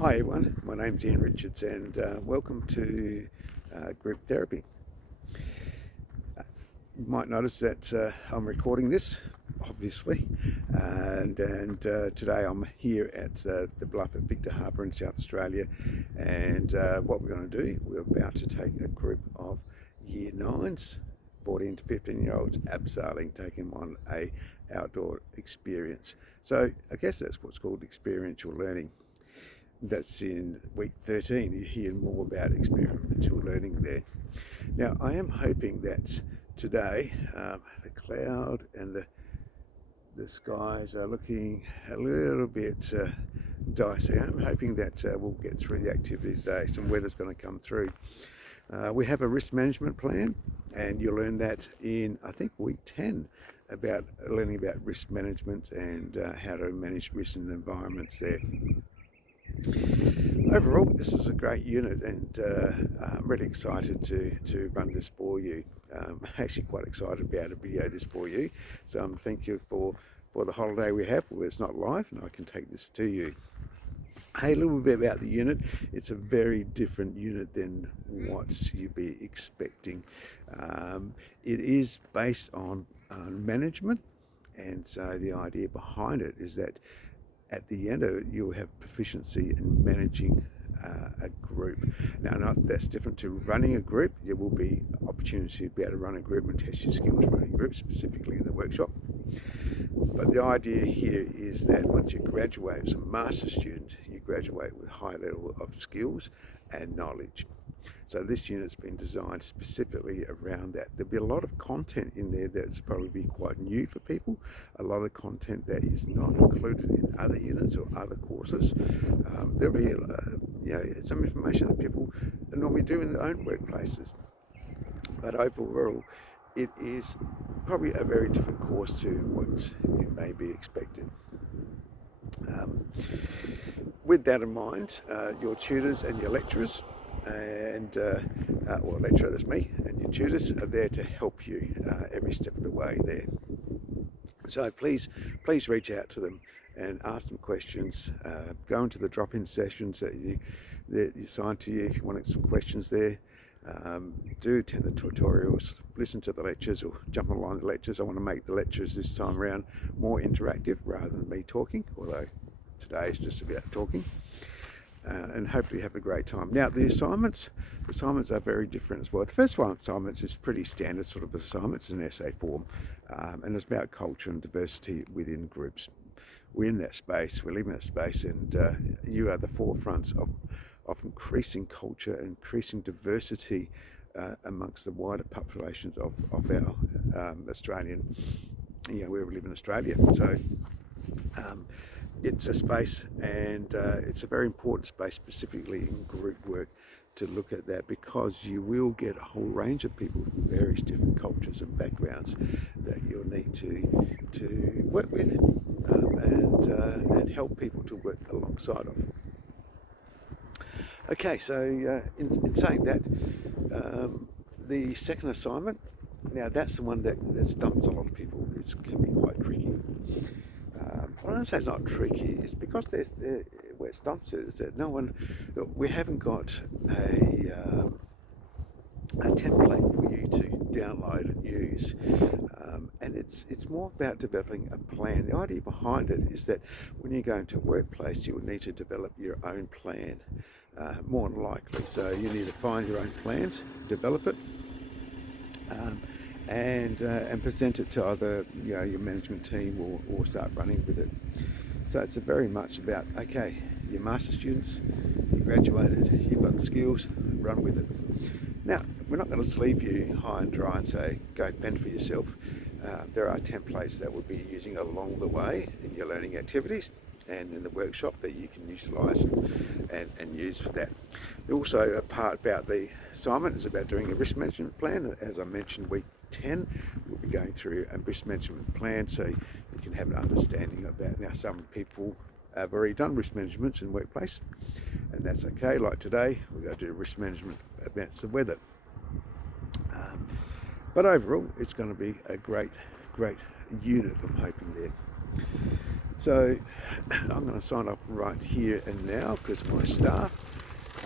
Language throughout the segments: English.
Hi everyone, my name's Ian Richards and welcome to group therapy. You might notice that I'm recording this, obviously, and today I'm here at the Bluff at Victor Harbor in South Australia, and what we're going to do, we're about to take a group of Year 9s, 14 to 15 year olds, abseiling, taking them on a outdoor experience. So I guess that's what's called experiential learning. That's in week 13. You hear more about experiential learning there. Now, I am hoping that today the cloud and the skies are looking a little bit dicey. I'm hoping that we'll get through the activity today. Some weather's going to come through. We have a risk management plan, and you'll learn that in, I think, week 10, about learning about risk management and how to manage risk in the environments there. Overall, this is a great unit, and I'm really excited to run this for you. I'm actually quite excited to be able to video this for you. So thank you for the holiday we have where it's not live and I can take this to you. Hey, a little bit about the unit. It's a very different unit than what you'd be expecting. It is based on management, and so the idea behind it is that at the end of it, you'll have proficiency in managing a group. Now, that's different to running a group. There will be opportunity to be able to run a group and test your skills running groups, specifically in the workshop. But the idea here is that once you graduate as a master student, you graduate with a high level of skills and knowledge. So this unit's been designed specifically around that. There'll be a lot of content in there that's probably quite new for people, a lot of content that is not included in other units or other courses. There'll be some information that people normally do in their own workplaces. But overall, it is probably a very different course to what you may be expected. With that in mind, your tutors and your lecturers or lecturer, that's me, and your tutors are there to help you every step of the way there. So please reach out to them and ask them questions. Go into the drop-in sessions that you assigned to you if you wanted some questions there. Do attend the tutorials, listen to the lectures, or jump online the lectures. I want to make the lectures this time around more interactive rather than me talking, although today is just about talking. And hopefully have a great time. Now, the assignments are very different as well. The first one, assignments, is pretty standard sort of assignments, an essay form, and it's about culture and diversity within groups. We're in that space, we live in that space, and you are the forefronts of increasing culture and increasing diversity amongst the wider populations of our Australian, we live in Australia. So it's a space, and it's a very important space, specifically in group work, to look at that, because you will get a whole range of people from various different cultures and backgrounds that you'll need to work with and help people to work alongside of. Okay, so in saying that, the second assignment, now that's the one that stumps a lot of people. It can be quite tricky. What I don't say it's not tricky, it's because where it stumps is that we haven't got a template for you to download and use, and it's more about developing a plan. The idea behind it is that when you go into a workplace, you will need to develop your own plan, more than likely. So you need to find your own plans, develop it, and present it to either your management team or start running with it. So it's very much about, okay, you're master students, you graduated, you've got the skills, run with it. Now, we're not going to just leave you high and dry and say, go fend for yourself. There are templates that we'll be using along the way in your learning activities and in the workshop that you can utilise and use for that. Also, a part about the assignment is about doing a risk management plan. As I mentioned, week 10, we'll be going through a risk management plan so you can have an understanding of that. Now, some people have already done risk management in the workplace, and that's okay. Like today, we're going to do risk management about the weather. But overall, it's going to be a great unit, I'm hoping there. So I'm going to sign off right here and now because my staff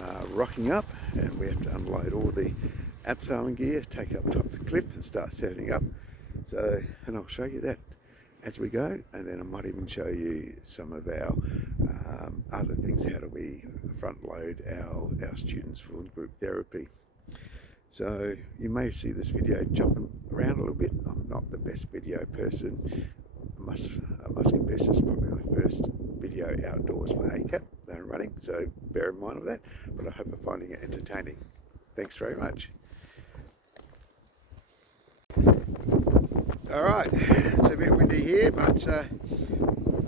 are rocking up and we have to unload all the abseiling gear, take up top of the cliff and start setting up. So, and I'll show you that as we go, and then I might even show you some of our other things. How do we front load our students for group therapy? So you may see this video jumping around a little bit. I'm not the best video person. I must confess, it's probably the first video outdoors for ACAP that I'm running, so bear in mind of that, but I hope you're finding it entertaining. Thanks very much. Alright, it's a bit windy here, but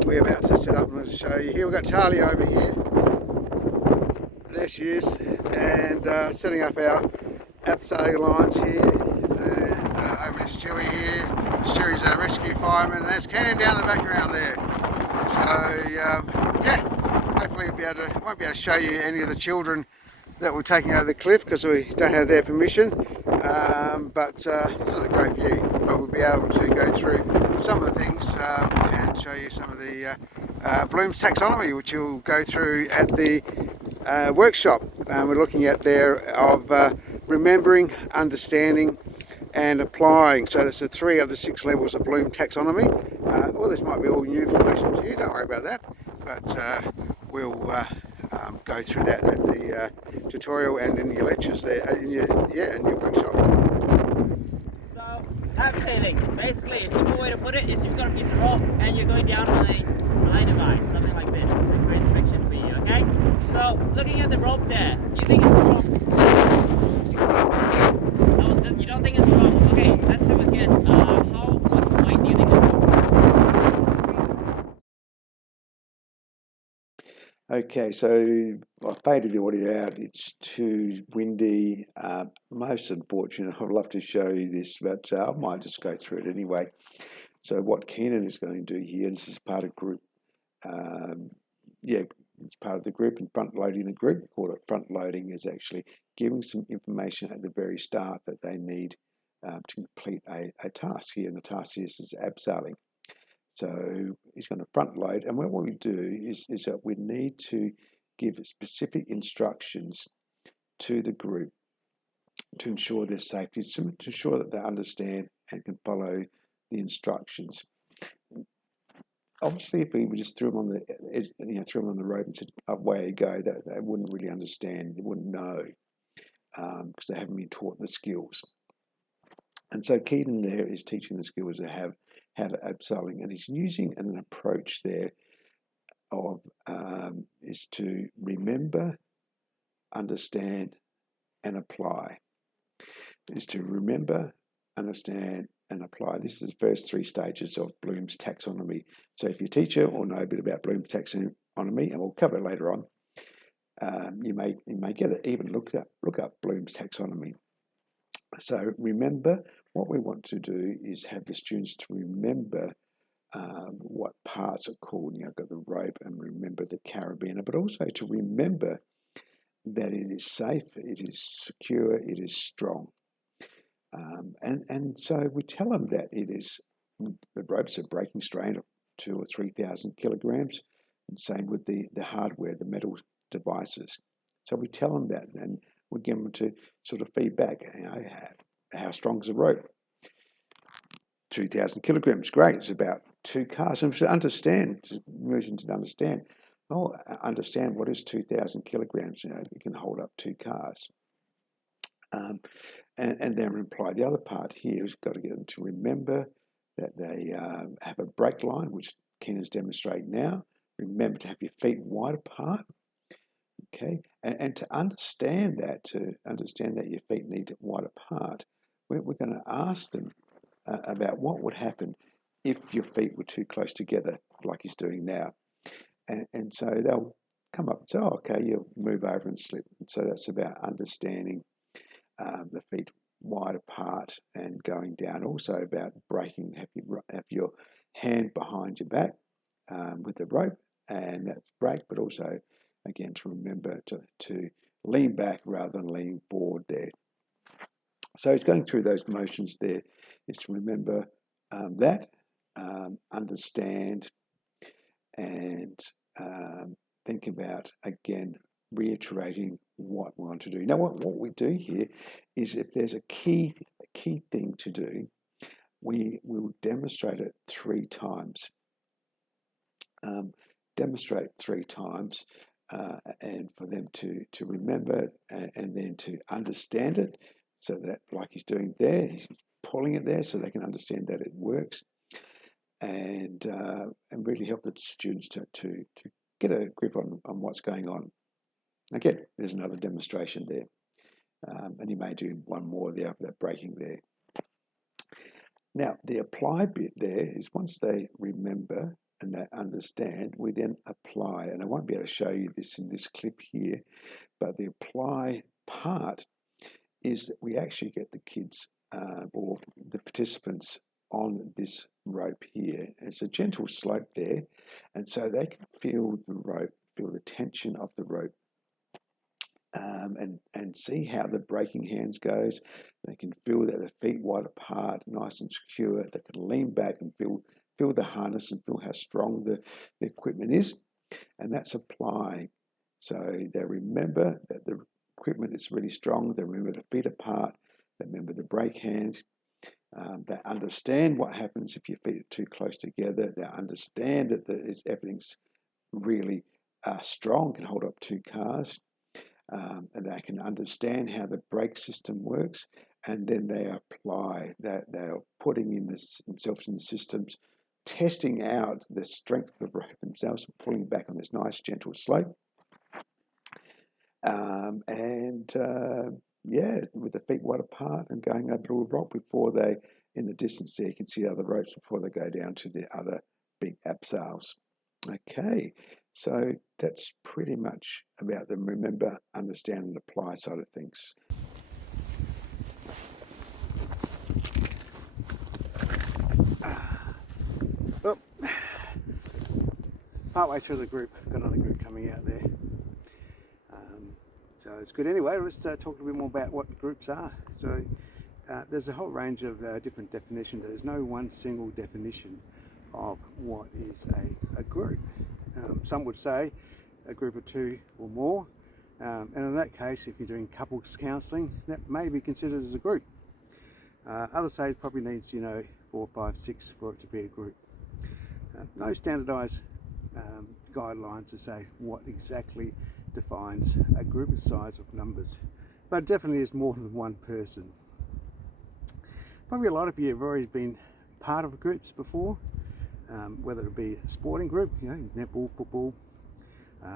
we're about to set up and I'll show you here. We've got Talia over here. There she is, and setting up our abseiling lines here, and over Stewie here. Stewie's our rescue fireman, and there's Cannon down the background there. So yeah, hopefully won't be able to show you any of the children that we're taking over the cliff because we don't have their permission, but it's not a great view, but we'll be able to go through some of the things and show you some of the Bloom's taxonomy, which you'll go through at the workshop. We're looking at there of remembering, understanding and applying. So that's the 3 of the 6 levels of Bloom taxonomy. Well, this might be all new information to you, don't worry about that, but we'll go through that at the tutorial and in your lectures there, in your workshop. So, abseiling, basically a simple way to put it is you've got a piece of rope and you're going down on a device, something like this, that creates friction for you, okay? So, looking at the rope there, you think it's strong? No, you don't think it's strong? Okay, let's have a guess. How much weight do you think it's strong? Okay, so I faded the audio out. It's too windy. Most unfortunate. I'd love to show you this, but I might just go through it anyway. So what Keenan is going to do here, this is part of group. It's part of the group and front loading the group. We call it front loading, is actually giving some information at the very start that they need to complete a task here. And the task is abseiling. So he's going to front load, and what we do is that we need to give specific instructions to the group to ensure their safety, to ensure that they understand and can follow the instructions. Obviously, if we just threw them on the rope and said, away you go, they wouldn't really understand, they wouldn't know, because they haven't been taught the skills. And so Keaton there is teaching the skills to have how to abseiling, and he's using an approach there of is to remember, understand, and apply. Is to remember, understand, and apply. This is the first 3 stages of Bloom's taxonomy. So if you're a teacher or know a bit about Bloom's taxonomy, and we'll cover it later on, you may get it, even look up Bloom's taxonomy. So remember, what we want to do is have the students to remember what parts are called. I've got the rope, and remember the carabiner, but also to remember that it is safe, it is secure, it is strong. And so we tell them that the ropes are breaking strain of 2,000 or 3,000 kilograms, and same with the hardware, the metal devices. So we tell them that, and we get them to sort of feedback, how strong is the rope? 2,000 kilograms, great, it's about 2 cars. And to understand, understand what is 2,000 kilograms, you can hold up 2 cars. And then apply the other part here is got to get them to remember that they have a brake line, which Ken is demonstrating now. Remember to have your feet wide apart. Okay, and to understand that your feet need to wide apart, we're going to ask them about what would happen if your feet were too close together, like he's doing now. And so they'll come up and say, oh, okay, you'll move over and slip. And so that's about understanding the feet wide apart and going down. Also about braking, have your hand behind your back with the rope, and that's brake, but also, again, to remember to lean back rather than lean forward there. So it's going through those motions there is to remember that, understand, and think about, again, reiterating what we want to do. Now, what we do here is, if there's a key thing to do, we will demonstrate it 3 times. Demonstrate 3 times, and for them to remember it, and then to understand it, so that, like he's doing there, he's pulling it there so they can understand that it works, and really help the students to get a grip on what's going on. Again, there's another demonstration there, and you may do one more there after that breaking there. Now, the apply bit there is, once they remember and they understand, we then apply. And I won't be able to show you this in this clip here, but the apply part is that we actually get the kids or the participants on this rope here. It's a gentle slope there, and so they can feel the rope, feel the tension of the rope, and see how the breaking hands goes. They can feel that the feet wide apart, nice and secure. They can lean back and feel the harness and feel how strong the equipment is, and that's applying. So they remember that the equipment is really strong. They remember the feet apart. They remember the brake hands. They understand what happens if your feet are too close together. They understand that everything's really strong, can hold up 2 cars. And they can understand how the brake system works, and then they apply that. They are putting in themselves in the systems, testing out the strength of the rope themselves, pulling back on this nice gentle slope, with the feet wide apart and going over to a rock before they, in the distance there, you can see other ropes before they go down to the other big abseils. Okay, so that's pretty much about the remember, understand, and apply side of things. Well, partway through the group, got another group coming out there. So it's good. Anyway, let's talk a little bit more about what groups are. So there's a whole range of different definitions. There's no one single definition of what is a group. Some would say a group of 2 or more, and in that case, if you're doing couples counselling, that may be considered as a group. Others say it probably needs 4, 5, 6 for it to be a group. No standardised guidelines to say what exactly defines a group of size of numbers, but it definitely is more than one person. Probably a lot of you have already been part of groups before, whether it be a sporting group, netball, football,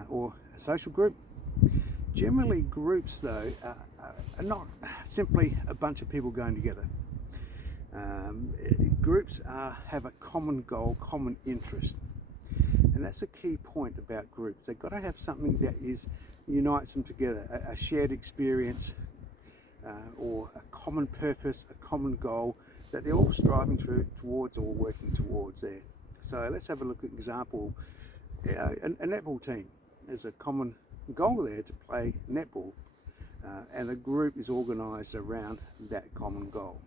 or a social group. Generally, groups though are not simply a bunch of people going together. Groups have a common goal, common interest, and that's a key point about groups. They've got to have something that unites them together, a shared experience, or a common purpose, a common goal that they're all striving towards or working towards there. So let's have a look at an example. A netball team. There's a common goal there to play netball, and the group is organised around that common goal.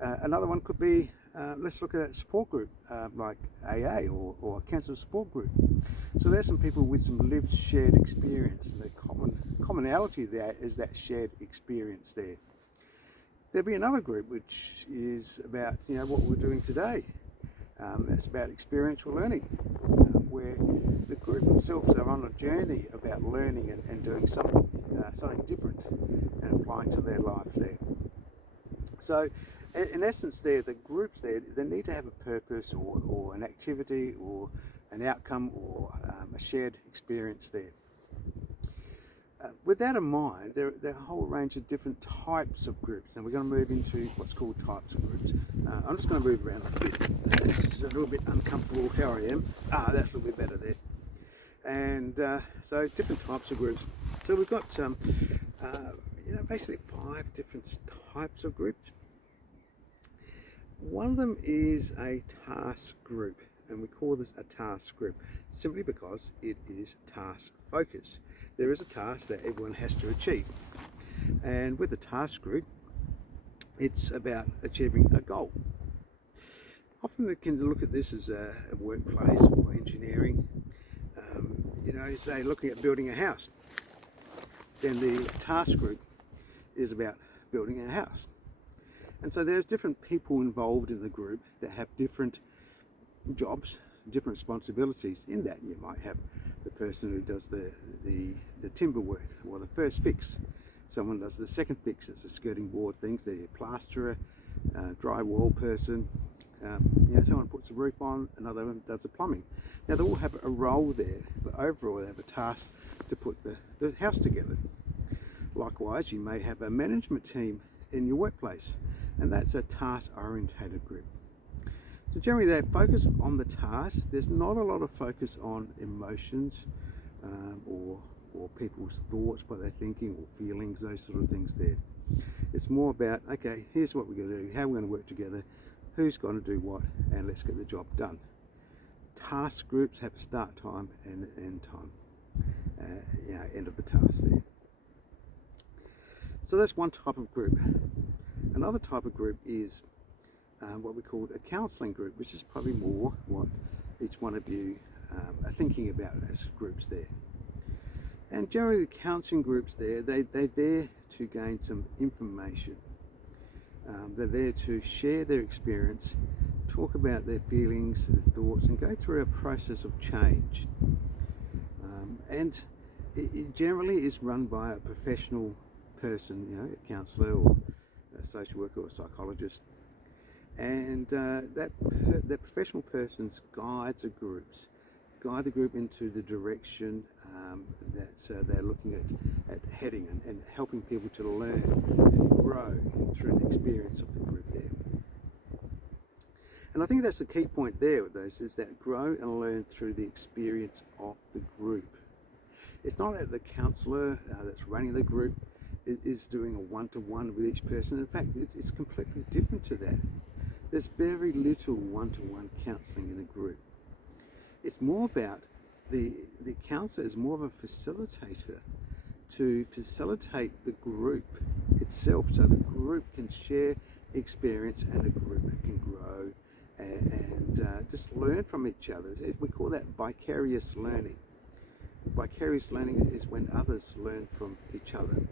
Another one could be, let's look at a support group like AA or a cancer support group. So there's some people with some lived shared experience. The commonality there is that shared experience there. There'll be another group which is about what we're doing today. That's about experiential learning, where the group themselves are on a journey about learning and doing something different and applying to their lives there. So in essence there, the groups there, they need to have a purpose or an activity or an outcome or a shared experience there. With that in mind, there are a whole range of different types of groups, and we're going to move into what's called types of groups. I'm just going to move around a bit. It's a little bit uncomfortable here I am. That's a little bit better there. And so different types of groups. So we've got basically 5 different types of groups. One of them is a task group, and we call this a task group simply because it is task focused. There is a task that everyone has to achieve, and with the task group, it's about achieving a goal. Often they can look at this as a workplace or engineering. Say looking at building a house. Then the task group is about building a house. And so there's different people involved in the group that have different jobs, different responsibilities. In that you might have the person who does the timber work or the first fix. Someone does the second fix, that's the skirting board things, the plasterer, drywall person. Someone puts a roof on, another one does the plumbing. Now they all have a role there, but overall they have a task to put the house together. Likewise, you may have a management team in your workplace, and that's a task-orientated group. So generally they focus on the task. There's not a lot of focus on emotions or people's thoughts, what they're thinking or feelings, those sort of things there. It's more about, okay, here's what we're going to do, how we're going to work together, who's going to do what, and let's get the job done. Task groups have a start time and an end time, end of the task there. So that's one type of group. Another type of group is what we call a counselling group, which is probably more what each one of you are thinking about as groups there. And generally the counselling groups there, they're there to gain some information. They're there to share their experience, talk about their feelings, their thoughts, and go through a process of change. And it generally is run by a professional person, a counsellor or a social worker or a psychologist. And that professional person's guide the group into the direction that they're looking at heading and helping people to learn and grow through the experience of the group there. And I think that's the key point there with those, is that grow and learn through the experience of the group. It's not that the counsellor that's running the group is doing a one-to-one with each person. In fact, it's completely different to that. There's very little one-to-one counselling in a group. It's more about the counsellor is more of a facilitator to facilitate the group itself, so the group can share experience and the group can grow and just learn from each other. We call that vicarious learning. Vicarious learning is when others learn from each other.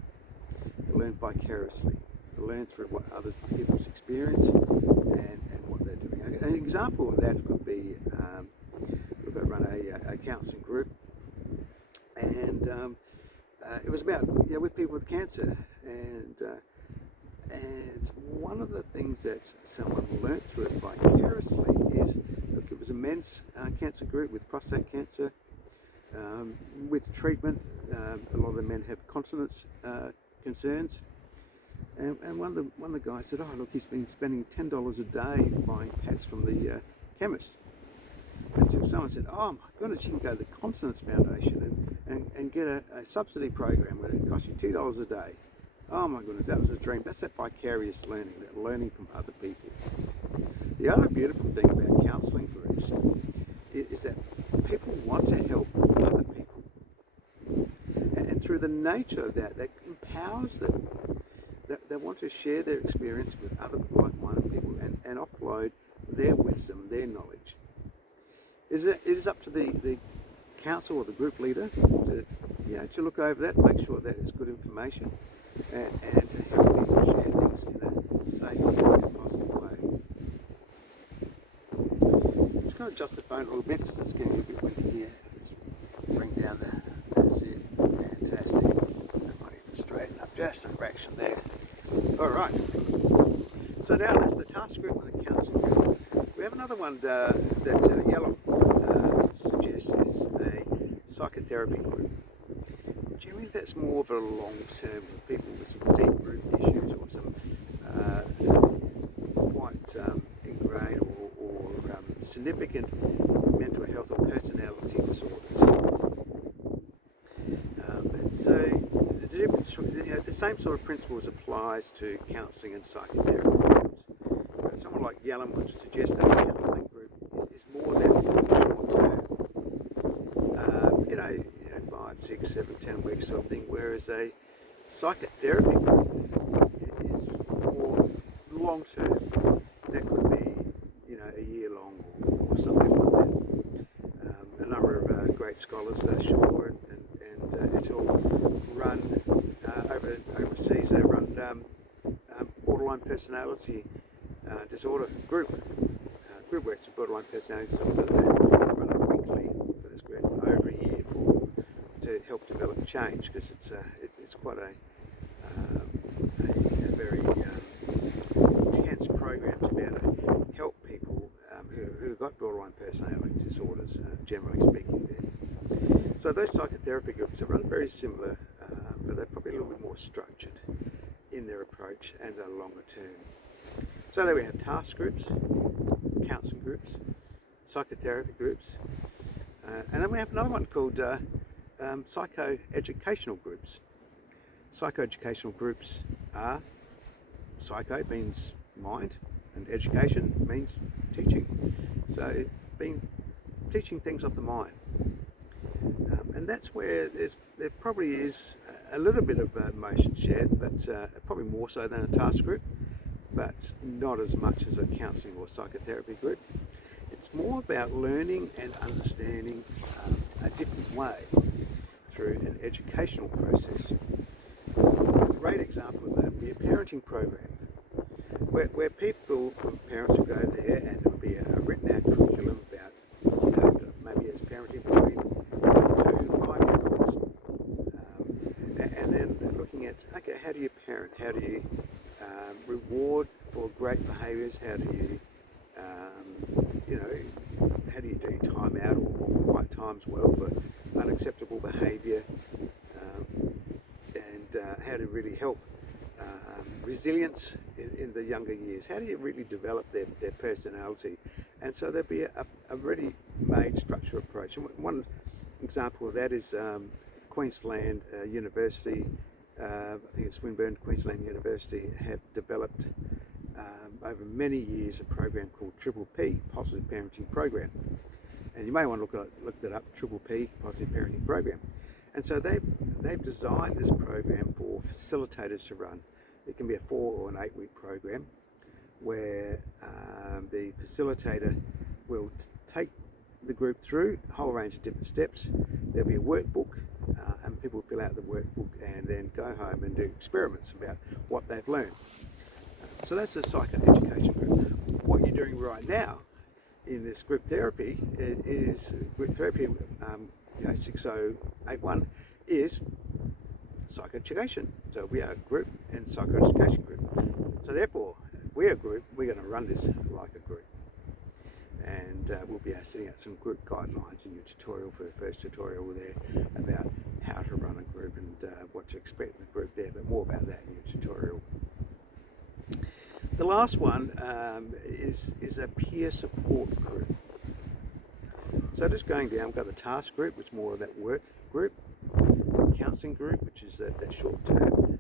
They learn vicariously. They learn through what other people's experience and what they're doing. An example of that could be, look, I run a counselling group, and it was about with people with cancer, and one of the things that someone learnt through it vicariously is, look, it was a men's cancer group with prostate cancer. With treatment, a lot of the men have continence concerns, and one of the guys said, "Oh, look, he's been spending $10 a day buying pads from the chemist." Until someone said, "Oh my goodness, you can go to the Continence Foundation and get a subsidy program where it costs you $2 a day." Oh my goodness, that was a dream. That's that vicarious learning, that learning from other people. The other beautiful thing about counselling groups is that people want to help other people. And through the nature of that empowers them. They want to share their experience with other like-minded people and offload their wisdom, their knowledge. It is up to the council or the group leader to look over that, make sure that it's good information, and to help people share things in a safe and positive way. I'm just going to adjust the phone a little bit because it's getting a little bit windy here. Just bring down that's it. Fantastic. I might even straighten up just a fraction there. Alright. So now that's the task group and the counselling group. We have another one that Yellow suggests is a psychotherapy group. Generally that's more of a long-term with people with some deep root issues or some quite ingrained or significant mental health or personality disorders. And so the same sort of principles applies to counselling and psychotherapy groups. Someone like Yellum would suggest that a counselling group is more than short term, 5, 6, 7, 10 weeks sort of thing, whereas a psychotherapy group is more long term. That could be, a year year long or something like that. A number of great scholars, Shaw and et al. Run overseas. They run borderline personality disorder group works of borderline personality disorder. They run it weekly for this group over a year to help develop change, because it's quite a very intense program to be able to help people who've got borderline personality disorders, generally speaking. There. So those psychotherapy groups are run very similar, but they're probably a little bit more structured in their approach and are longer term. So there we have task groups, counselling groups, psychotherapy groups, and then we have another one called psychoeducational groups. Psychoeducational groups are, psycho means mind, and education means teaching. So being teaching things of the mind. And that's where there probably is a little bit of emotion shared, but probably more so than a task group, but not as much as a counselling or psychotherapy group. It's more about learning and understanding a different way through an educational process. A great example of that would be a parenting program, where people, parents will go there and there will be a written out curriculum about, maybe it's parenting between 2 and 5-year-olds. And then looking at, okay, how do you parent? How do you reward for great behaviours? How do you, how do you do time out or quiet times well for unacceptable behaviour? And how to really help resilience in the younger years. How do you really develop their personality? And so there'll be a ready-made structure approach. And one example of that is Queensland University, I think it's Swinburne, Queensland University, have developed over many years a program called Triple P, Positive Parenting Program. And you may want to look that up, Triple P, Positive Parenting Program. And so they've designed this program for facilitators to run. It can be a 4 or an 8 week program where the facilitator will take the group through a whole range of different steps. There'll be a workbook and people fill out the workbook and then go home and do experiments about what they've learned. So that's the psychoeducation group. What you're doing right now in this group therapy is group therapy 6081 is psychoeducation. So we are a group and psychoeducation group. So therefore, if we're a group, we're going to run this like a group. And we'll be setting out some group guidelines in your tutorial for the first tutorial there about how to run a group and what to expect in the group there, but more about that in your tutorial. The last one is a peer support group. So just going down, we've got the task group, which is more of that work group, the counselling group, which is that short term,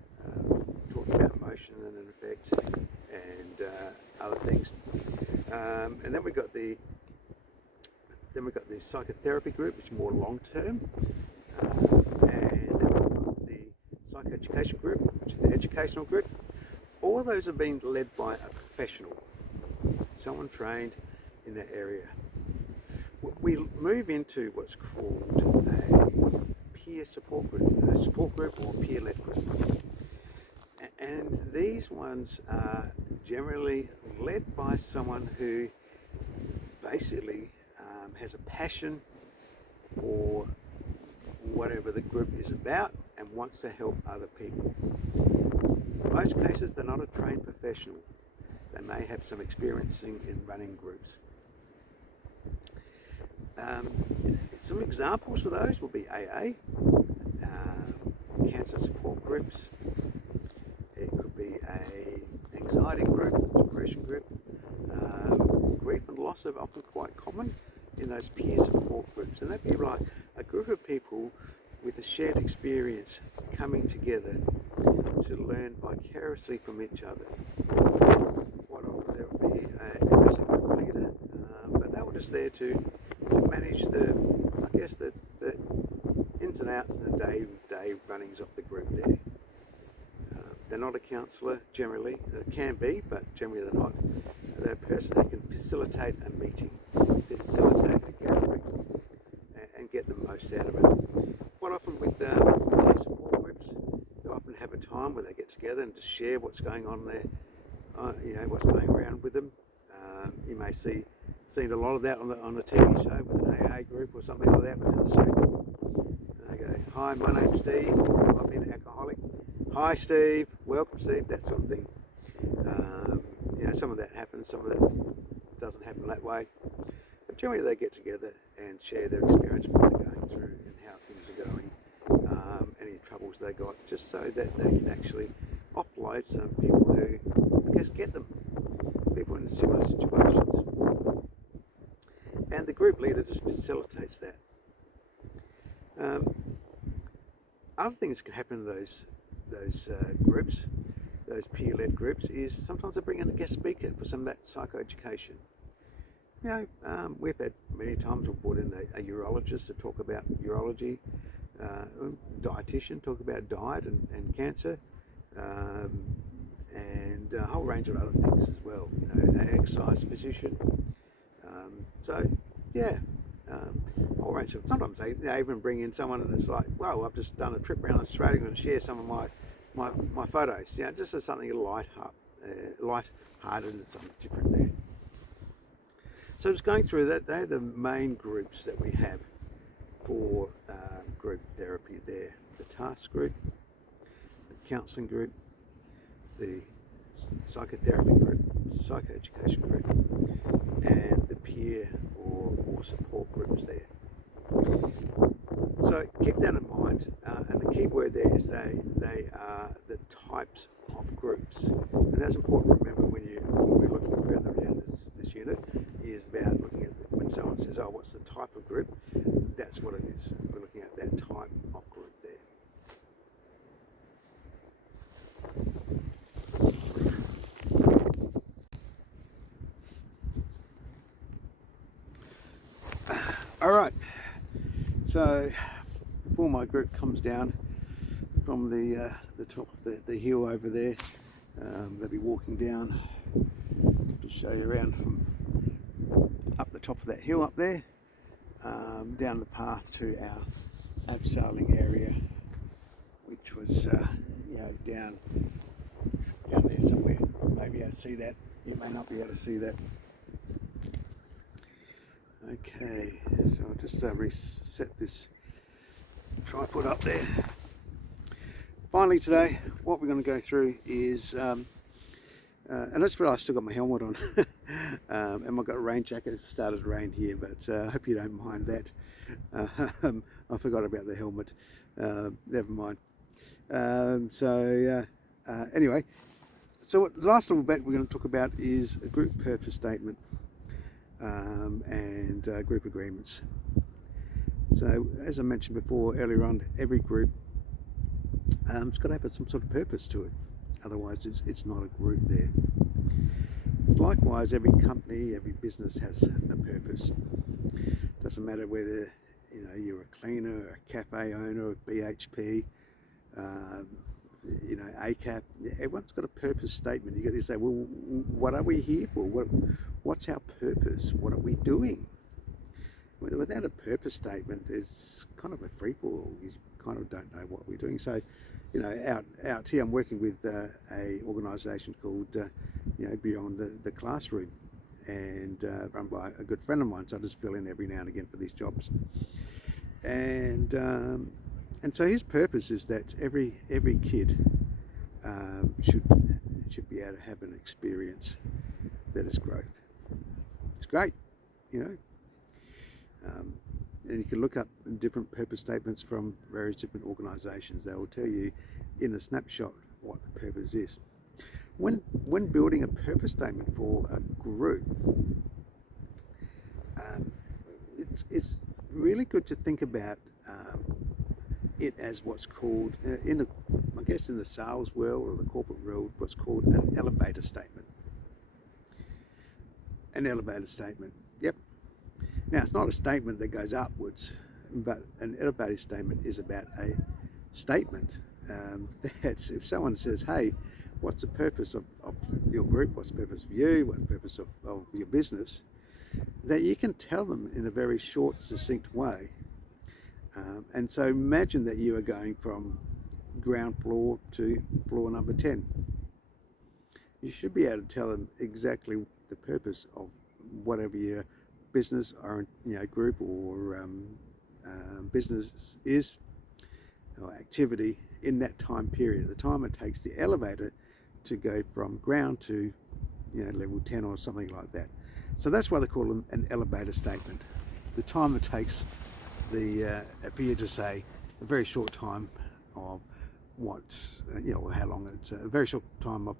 talking about emotion and an effect and other things. And then we've got the psychotherapy group, which is more long term, and then we've got the psychoeducation group, which is the educational group. All of those are being led by a professional, someone trained in that area. We move into what's called a peer support group, or peer-led group. And these ones are generally led by someone who basically has a passion for whatever the group is about and wants to help other people. In most cases, they're not a trained professional. They may have some experience in running groups. Some examples of those will be AA, cancer support groups. It could be an anxiety group, depression group. Grief and loss are often quite common in those peer support groups, and that'd be like a group of people with a shared experience coming together to learn vicariously from each other. Quite often there will be a group leader, but they were just there to manage the ins and outs, the day runnings of the group there. They're not a counsellor generally. They can be, but generally they're not. they're a person who can facilitate a meeting, facilitate a gathering, and get the most out of it. Quite often with support groups, they often have a time where they get together and just share what's going on there, what's going around with them. You may seen a lot of that on a TV show with an AA group or something like that within the circle. They go, "Hi, my name's Steve. I've been an alcoholic. Hi, Steve. Welcome, Steve." That sort of thing. Some of that happens, some of that doesn't happen that way. But generally, they get together and share their experience, what they're going through, and how things are going, any troubles they got, just so that they can actually offload some people who, I guess, get them, people in similar situations. And the group leader just facilitates that. Other things that can happen in those groups, those peer-led groups, is sometimes they bring in a guest speaker for some of that psychoeducation. We've had many times we've brought in a urologist to talk about urology, dietitian talk about diet and cancer, and a whole range of other things as well. An exercise physician. A whole range of. Sometimes they even bring in someone that's like, "Whoa, I've just done a trip around Australia and share some of my photos." Just as something light-hearted and something different there. So just going through that, they're the main groups that we have for group therapy there. The task group, the counselling group, the psychotherapy group, psychoeducation group, and the peer or support groups there. So keep that in mind, and the key word there is they are the types of groups, and that's important to remember when we're looking further down this unit, is about looking at when someone says, "Oh, what's the type of group?" That's what it is. We're looking at that type of group there. All right. So before my group comes down from the top of the hill over there, they'll be walking down to show you around from up the top of that hill up there, down the path to our abseiling area, which was down there somewhere. Maybe I see that. You may not be able to see that. Okay, so I'll just reset this tripod up there. Finally today, what we're going to go through is, and I just realised I still got my helmet on, and I've got a rain jacket. It started to rain here, but I hope you don't mind that. I forgot about the helmet. Never mind. Anyway, so the last little bit we're going to talk about is a group purpose statement. And group agreements. So as I mentioned before earlier on, every group it's got to have some sort of purpose to it, otherwise it's not a group there. Likewise, every company, every business has a purpose. Doesn't matter whether you're a cleaner, a cafe owner, a BHP, ACAP. Everyone's got a purpose statement. You got to say, well, what are we here for? What's our purpose? What are we doing? Without a purpose statement, it's kind of a free for all. You kind of don't know what we're doing. So, out here, I'm working with a organisation called Beyond the Classroom, and run by a good friend of mine. So I just fill in every now and again for these jobs. And so his purpose is that every kid should be able to have an experience that is growth. It's great, and you can look up different purpose statements from various different organisations. They will tell you in a snapshot what the purpose is. When building a purpose statement for a group, it's really good to think about it as what's called in the sales world or the corporate world, what's called an elevator statement. An elevator statement. Yep. Now it's not a statement that goes upwards, but an elevator statement is about a statement that if someone says, "Hey, what's the purpose of your group, what's the purpose of you, what's the purpose of your business, that you can tell them in a very short, succinct way. And so imagine that you are going from ground floor to floor number 10. You should be able to tell them exactly the purpose of whatever your business or group or business is or activity in that time period, the time it takes the elevator to go from ground to level 10 or something like that. So that's why they call them an elevator statement. The time it takes for you to say a very short time of what how long it's a very short time of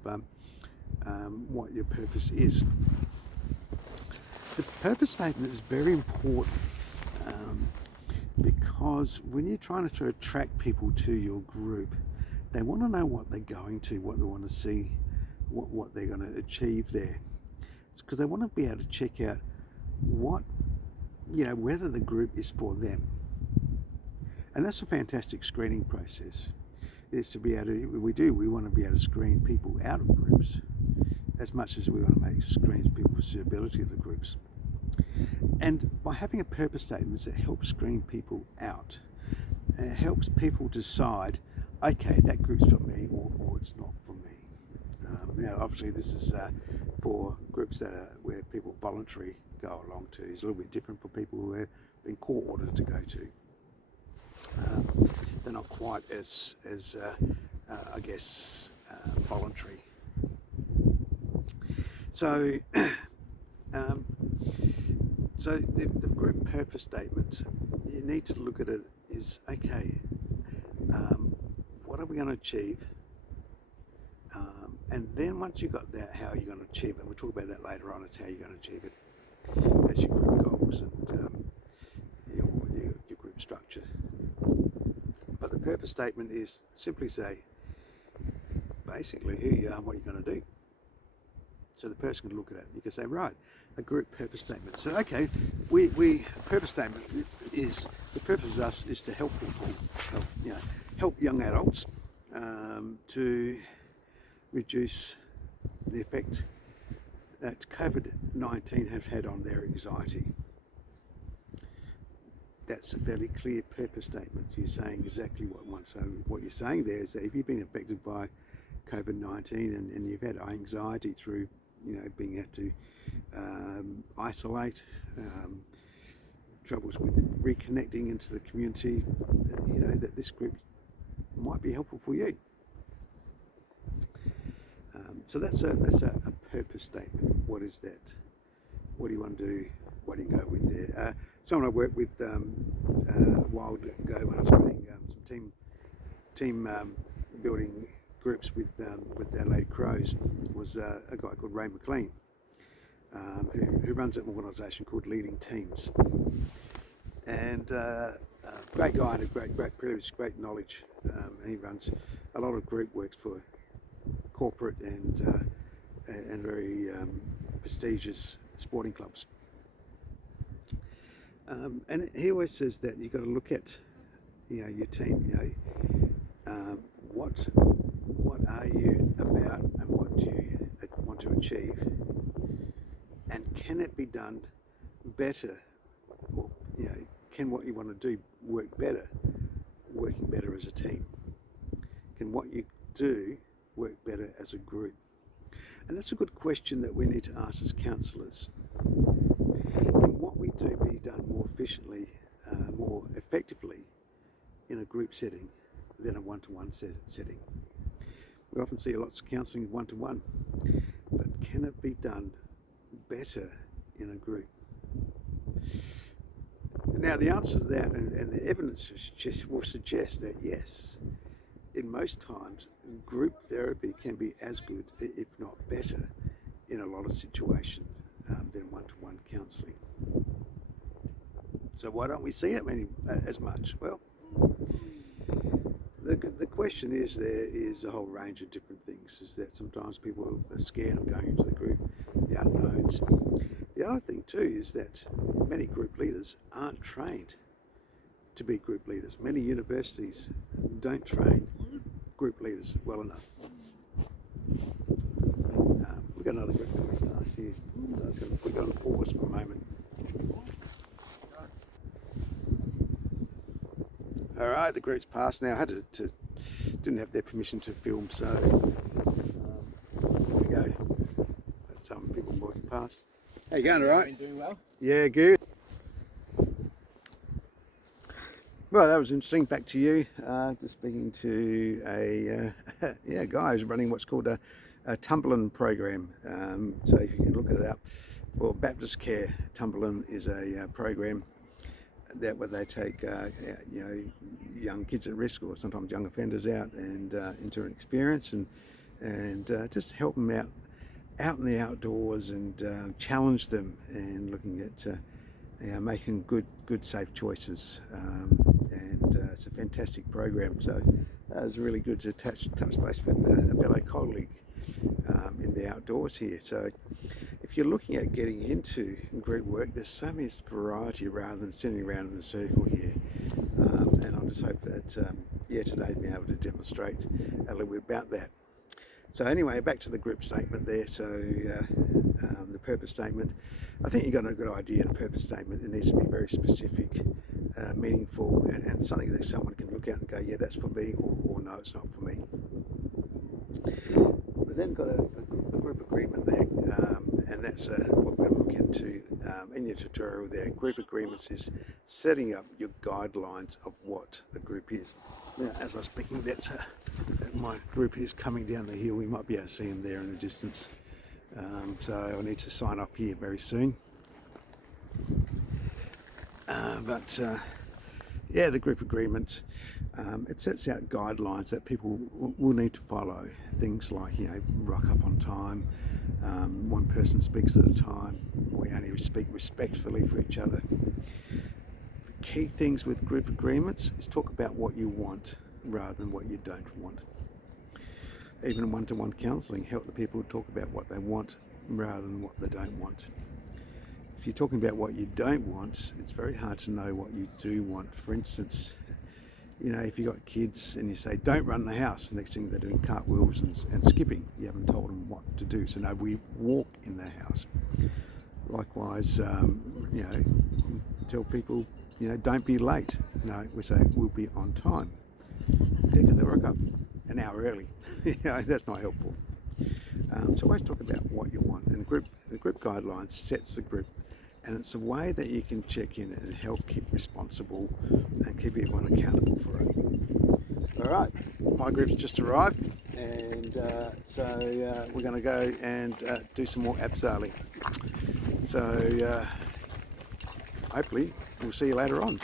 what your purpose is. The purpose statement is very important because when you're trying to attract people to your group, they want to know what they're going to, what they want to see, what they're going to achieve there. It's because they want to be able to check out whether the group is for them. And that's a fantastic screening process. Is to be able to, we want to be able to screen people out of groups as much as we want to screen people for suitability of the groups. And by having a purpose statement, it helps screen people out. It helps people decide, okay, that group's for me or it's not for me. Obviously this is for groups where people voluntarily go along to. It's a little bit different for people who have been court ordered to go to. They're not quite as voluntary. So, so the group purpose statement, you need to look at it is, okay, what are we going to achieve? And then once you've got that, how are you going to achieve it? We'll talk about that later on. It's how you're going to achieve it. That's your group goals and your group structure. But the purpose statement is simply say, basically, who you are and what you're going to do. So the person can look at it. You can say, right, a group purpose statement. So, okay, purpose statement is, the purpose of us is to help people, help young adults to reduce the effect that COVID-19 have had on their anxiety. That's a fairly clear purpose statement. You're saying exactly what one. So what you're saying there is that if you've been affected by COVID-19 and you've had anxiety through, being able to isolate, troubles with reconnecting into the community, that this group might be helpful for you. So that's a purpose statement. What is that? What do you want to do? What do you go with there? Someone I worked with a while ago when I was running some team building groups with Adelaide Crows was a guy called Ray McLean, who runs an organisation called Leading Teams, and great guy and a great privilege, great knowledge. He runs a lot of group works for corporate and very prestigious sporting clubs. And he always says that you've got to look at, your team. What are you about, and what do you want to achieve, and can it be done better, or can what you want to do work better, working better as a team? Can what you do work better as a group? And that's a good question that we need to ask as counsellors. Can what we do be done more efficiently, more effectively in a group setting than a one-to-one setting? We often see lots of counselling one-to-one, but can it be done better in a group? Now the answer to that and the evidence will suggest that yes, in most times group therapy can be as good, if not better, in a lot of situations than one-to-one counselling. So why don't we see it as much? Well, the question is, there is a whole range of different things. Is that sometimes people are scared of going into the group, the unknowns. The other thing too is that many group leaders aren't trained to be group leaders. Many universities don't train group leaders well enough. We've got another group coming past here, so it's going to put you on pause for a moment. All right, the group's passed now. I had to didn't have their permission to film, so there we go. That's some people walking past. How you going, all right? Doing well. Yeah, good. Well, that was interesting. Back to you. Just speaking to a guy who's running what's called a Tumberland program. So if you can look it up, for Baptist Care, Tumberland is a program that where they take young kids at risk or sometimes young offenders out and into an experience and just help them out in the outdoors and challenge them and looking at making good safe choices. It's a fantastic program. So it was really good to touch base with a fellow colleague in the outdoors here. So if you're looking at getting into group work, there's so much variety rather than sitting around in the circle here. And I just hope that today being able to demonstrate a little bit about that. So anyway, back to the group statement there. So the purpose statement, I think you've got a good idea of the purpose statement. It needs to be very specific, meaningful, and something that someone can look at and go, yeah, that's for me, or no, it's not for me. We've then got a group agreement there, and that's what we're looking into in your tutorial there. Group agreements is setting up your guidelines of what the group is. Now, as I was speaking, that my group is coming down the hill. We might be able to see them there in the distance. So I need to sign off here very soon. The group agreement, it sets out guidelines that people will need to follow. Things like, rock up on time, one person speaks at a time, we only speak respectfully for each other. The key things with group agreements is talk about what you want rather than what you don't want. Even one-to-one counselling, help the people talk about what they want rather than what they don't want. If you're talking about what you don't want, it's very hard to know what you do want. For instance, if you've got kids and you say, don't run the house, the next thing they're doing cartwheels and skipping. You haven't told them what to do. So no, we walk in the house. Likewise, tell people, don't be late. No, we say, we'll be on time. Okay, because they rock up an hour early. That's not helpful. So always talk about what you want. And the group guidelines sets the group, and it's a way that you can check in and help keep responsible and keep everyone accountable for it. All right, my group's just arrived, and so we're going to go and do some more abseiling. So hopefully we'll see you later on.